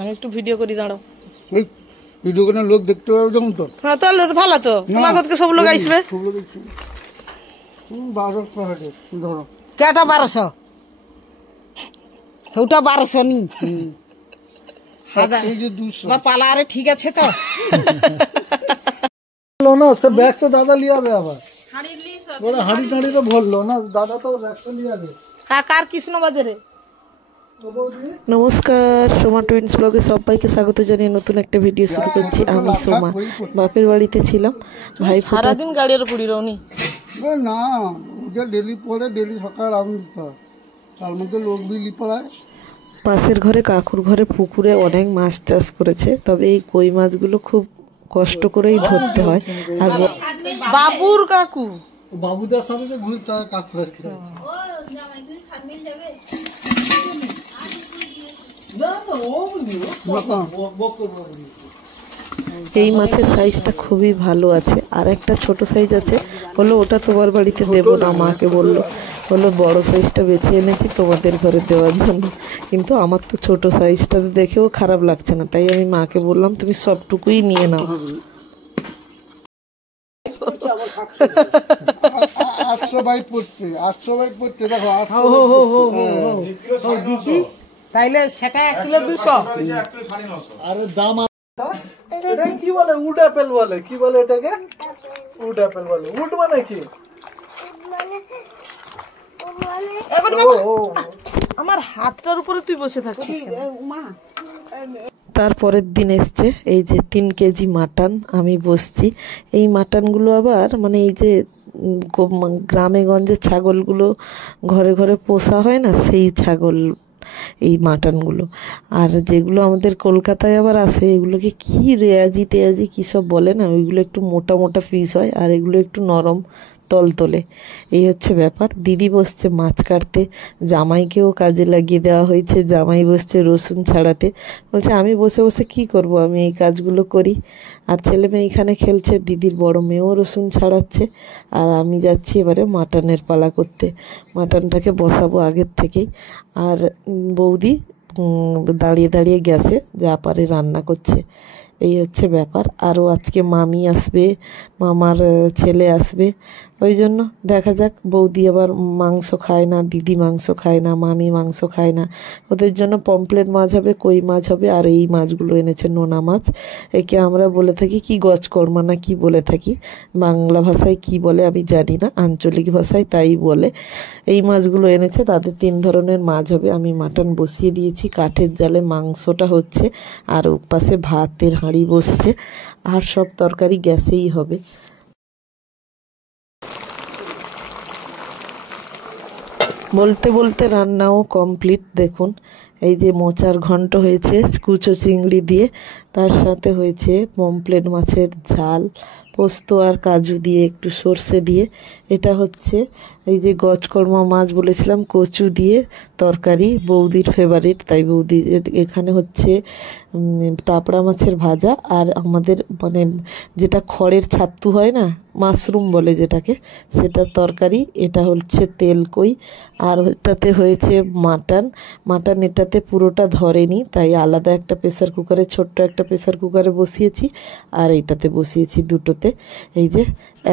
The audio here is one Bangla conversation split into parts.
আমি একটু ভিডিও করি, দাঁড়াও। ভিডিও করে লোক দেখতে পাবে যেমন তো। হ্যাঁ, তাহলে তো ভালো তো, তোমাকে সব লোক আসবে। ধরো কেটা 1200, সেটা 1200 নি পালা। আরে ঠিক আছে তো না, সে ব্যাগ তো দাদা লিয়ে যাবে আবার। হাঁড়ি টাড়ি তো ভরলো না দাদা, তো ব্যাগ তো লিয়ে যাবে। হ্যাঁ, কার কৃষ্ণবাজারে। নমস্কার, সোমা টুইন্স ব্লগে সবাইকে স্বাগত জানিয়ে নতুন একটা ভিডিও শুরু করছি। আমি সোমা, বাপের বাড়িতে ছিলাম। ভাই সারাদিন গাড়ির পুড়ি রওনি না, ডেলি পরে ডেলি সকাল আগুন দিতে হয়, তার মধ্যে লোক বিলি পড়ায়। পাশের ঘরে কাকুর ঘরে পুকুরে অনেক মাছ চাষ করেছে, তবে এই কই মাছগুলো খুব কষ্ট করেই ধরতে হয়। আর বাবুর কাকু, বাবুদের সাথে যে ঘুরতে হয় কাকু আর কি এই মাছের সাইজটা খুবই ভালো আছে। আর একটা ছোট সাইজ আছে, হলো ওটা তোমার বাড়িতে দেব না, মাকে বললো হলো বড় সাইজটা বেছে এনেছি তোমাদের ঘরে দেওয়ার জন্য। কিন্তু আমার তো ছোট সাইজটা দেখেও খারাপ লাগছে না, তাই আমি মাকে বললাম তুমি সবটুকুই নিয়ে নাও। 800 বাইট পড়ছে, 800 বাইট পড়ছে, দেখো 800। তাইলে সেটা 1 কিলো 200। আরে দাম এটা কি বলে? উড অ্যাপেল বলে। কি বলে এটাকে? উড অ্যাপেল বলে। উড মানে কি? আমার হাতটার উপরে তুই বসে থাকছিস। তারপরের দিন এসছে এই যে 3 কেজি মাটন। আমি বসছি, এই মাটনগুলো আবার মানে এই যে গ্রামে গঞ্জে ছাগলগুলো ঘরে ঘরে পোষা হয় না, সেই ছাগল এই মাটনগুলো। আর যেগুলো আমাদের কলকাতায় আবার আসে, এগুলোকে কি রেয়াজি টেয়াজি কী সব বলে না, ওইগুলো একটু মোটা মোটা পিস হয়, আর এগুলো একটু নরম তলতলে। এই হচ্ছে ব্যাপার। দিদি বসছে মাছ কাটতে, জামাইকেও কাজে লাগিয়ে দেওয়া হয়েছে। জামাই বসছে রসুন ছাড়াতে, বলছে আমি বসে বসে কি করব, আমি এই কাজগুলো করি। আর ছেলে মেয়ে এখানে খেলছে, দিদির বড় মেয়েও রসুন ছাড়াচ্ছে। আর আমি যাচ্ছি এবারে মাটনের পালা করতে। মাটনটাকে বসাবো আগের থেকেই। আর বৌদি দাঁড়িয়ে দাঁড়িয়ে গ্যাসে যা পারে রান্না করছে। এই হচ্ছে ব্যাপার। আরও আজকে মামি আসবে, মামার ছেলে আসবে, ওই জন্য দেখা যাক। বৌদি আবার মাংস খায় না, দিদি মাংস খায় না, মামি মাংস খায় না। ওদের জন্য পমপ্লেট মাছ হবে, কই মাছ হবে, আর এই মাছগুলো এনেছে নোনা মাছ। একে আমরা বলে থাকি কি গজকর্মা না কি বলে থাকি, বাংলা ভাষায় কি বলে আমি জানি না, আঞ্চলিক ভাষায় তাই বলে। এই মাছগুলো এনেছে, তাদের 3 ধরনের মাছ হবে। আমি মাটন বসিয়ে দিয়েছি, কাঠের জালে মাংসটা হচ্ছে, আর পাশে ভাতের হাঁড়ি বসছে, আর সব তরকারি গ্যাসেই হবে। বলতে বলতে রান্নাও কমপ্লিট। দেখুন এই যে মোচার ঘন্ট হয়েছে কুচো চিংড়ি দিয়ে, তার সাথে হয়েছে পমপ্লেট মাছের ঝাল, পোস্ত আর কাজু দিয়ে একটু সর্ষে দিয়ে। এটা হচ্ছে এই যে গজকর্মা মাছ বলেছিলাম, কচু দিয়ে তরকারি, বৌদির ফেভারিট, তাই বৌদি। এখানে হচ্ছে তাপড়া মাছের ভাজা, আর আমাদের মানে যেটা খড়ের ছাত্তু হয় না, মাশরুম বলে যেটাকে, সেটার তরকারি। এটা হচ্ছে তেল কই। আর এটাতে হয়েছে মাটন এটাতে পুরোটা ধরেনি, তাই আলাদা একটা প্রেসার কুকারে, ছোট্ট একটা প্রেসার কুকারে বসিয়েছি, আর এইটাতে বসিয়েছি দুটোতে। এই যে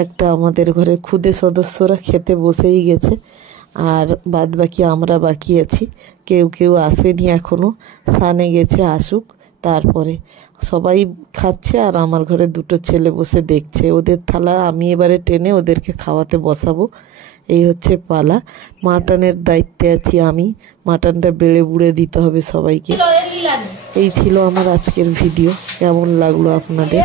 একটা আমাদের ঘরে খুদে সদস্যরা খেতে বসেই গেছে, আর বাদ বাকি আমরা বাকি আছি। কেউ কেউ আসেনি এখনও, সানে গেছে, আসুক তারপরে। সবাই খাচ্ছে, আর আমার ঘরে 2টো ছেলে বসে দেখছে। ওদের থালা আমি এবারে টেনে ওদেরকে খাওয়াতে বসাবো। এই হচ্ছে পালা। মাটনের দায়িত্বে আছি আমি, মাটনটা বেড়ে বুড়ে দিতে হবে সবাইকে। এই ছিল আমার আজকের ভিডিও। কেমন লাগলো আপনাদের?